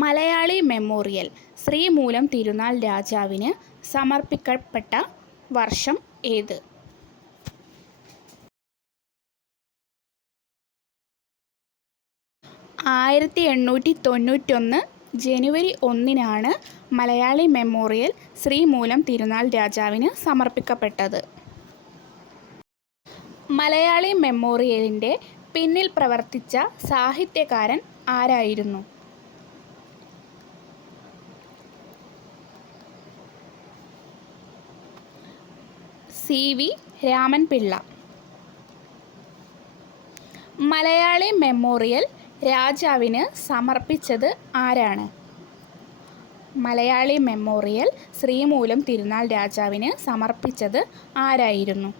Malayali memorial Sreemoolam Thirunal രാജാവിന് സമർപ്പിക്കപ്പെട്ട വർഷം ഏത്? ജനുവരി 1 മലയാളി മെമ്മോറിയൽ ശ്രീമൂലം തിരുനാൾ രാജാവിന് സമർപ്പിക്കപ്പെട്ടത്. മലയാളി മെമ്മോറിയലിൻ്റെ പിന്നിൽ പ്രവർത്തിച്ച സാഹിത്യകാരൻ ആരായിരുന്നു? CV രാമൻപിള്ള. മലയാളി മെമ്മോറിയൽ രാജാവിന് സമർപ്പിച്ചത് ആരാണ്? മലയാളി മെമ്മോറിയൽ ശ്രീമൂലം തിരുനാൾ രാജാവിന് സമർപ്പിച്ചത് ആരായിരുന്നു?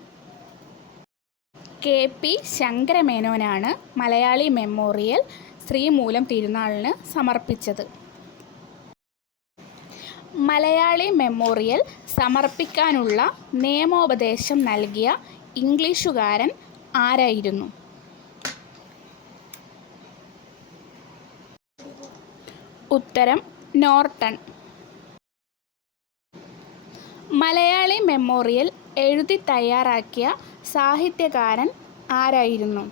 KP ശങ്കരമേനോനാണ് മലയാളി മെമ്മോറിയൽ ശ്രീമൂലം തിരുനാളിന് സമർപ്പിച്ചത്. മലയാളി മെമ്മോറിയൽ സമർപ്പിക്കാനുള്ള നിയമോപദേശം നൽകിയ ഇംഗ്ലീഷുകാരൻ ആരായിരുന്നു? ഉത്തരം നോർട്ടൺ. മലയാളി മെമ്മോറിയൽ എഴുതി തയ്യാറാക്കിയ സാഹിത്യകാരൻ ആരായിരുന്നു?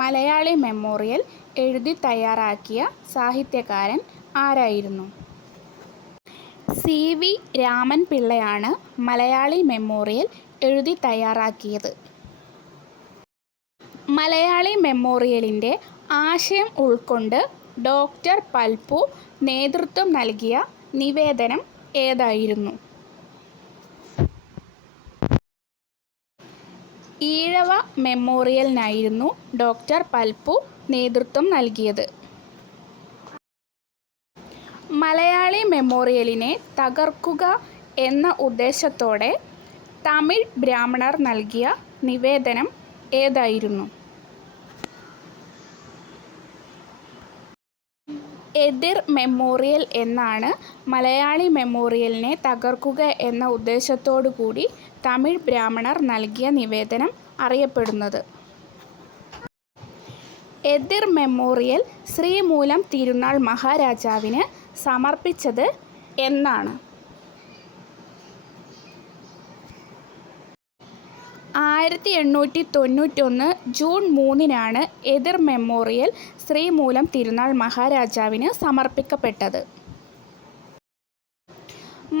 മലയാളി മെമ്മോറിയൽ എഴുതി തയ്യാറാക്കിയ സാഹിത്യകാരൻ ആരായിരുന്നു? CV രാമൻപിള്ളയാണ് മലയാളി മെമ്മോറിയൽ എഴുതി തയ്യാറാക്കിയത്. മലയാളി മെമ്മോറിയലിൻ്റെ ആശയം ഉൾക്കൊണ്ട് ഡോക്ടർ പൽപ്പു നേതൃത്വം നൽകിയ നിവേദനം ഏതായിരുന്നു? ഈഴവ മെമ്മോറിയലിനായിരുന്നു ഡോക്ടർ പൽപ്പു നേതൃത്വം നൽകിയത്. മലയാളി മെമ്മോറിയലിനെ തകർക്കുക എന്ന ഉദ്ദേശത്തോടെ തമിഴ് ബ്രാഹ്മണർ നൽകിയ നിവേദനം ഏതായിരുന്നു? എതിർ മെമ്മോറിയൽ എന്നാണ് മലയാളി മെമ്മോറിയലിനെ തകർക്കുക എന്ന ഉദ്ദേശത്തോടു കൂടി തമിഴ് ബ്രാഹ്മണർ നൽകിയ നിവേദനം അറിയപ്പെടുന്നത്. എതിർ മെമ്മോറിയൽ ശ്രീമൂലം തിരുനാൾ മഹാരാജാവിന് സമർപ്പിച്ചത് എന്നാണ്? 1891 ജൂൺ 3 എതിർ മെമ്മോറിയൽ ശ്രീമൂലം തിരുനാൾ മഹാരാജാവിന് സമർപ്പിക്കപ്പെട്ടത്.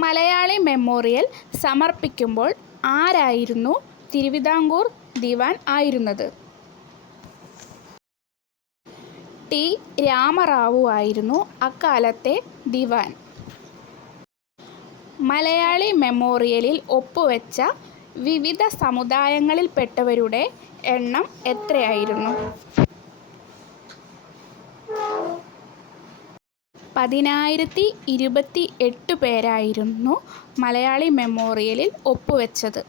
മലയാളി മെമ്മോറിയൽ സമർപ്പിക്കുമ്പോൾ ആരായിരുന്നു തിരുവിതാംകൂർ ദിവാൻ ആയിരുന്നത്? T രാമറാവു ആയിരുന്നു അക്കാലത്തെ ദിവാൻ. മലയാളി മെമ്മോറിയലിൽ ഒപ്പുവെച്ച വിവിധ സമുദായങ്ങളിൽപ്പെട്ടവരുടെ എണ്ണം എത്രയായിരുന്നു? 10,028 പേരായിരുന്നു മലയാളി മെമ്മോറിയലിൽ ഒപ്പുവെച്ചത്.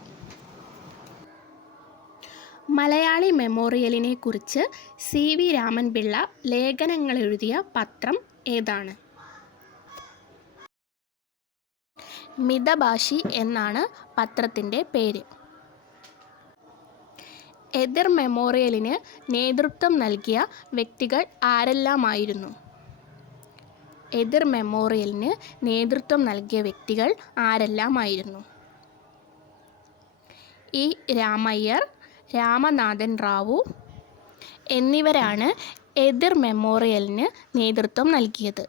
മലയാളി മെമ്മോറിയലിനെ കുറിച്ച് CV രാമൻപിള്ള ലേഖനങ്ങളെഴുതിയ പത്രം ഏതാണ്? മിതഭാഷി എന്നാണ് പത്രത്തിൻ്റെ പേര്. എതിർ മെമ്മോറിയലിന് നേതൃത്വം നൽകിയ വ്യക്തികൾ ആരെല്ലാമായിരുന്നു? എതിർ മെമ്മോറിയലിന് നേതൃത്വം നൽകിയ വ്യക്തികൾ ആരെല്ലാമായിരുന്നു? E രാമയ്യർ, രാമനാഥൻ റാവു എന്നിവരാണ് എതിർ മെമ്മോറിയലിന് നേതൃത്വം നൽകിയത്.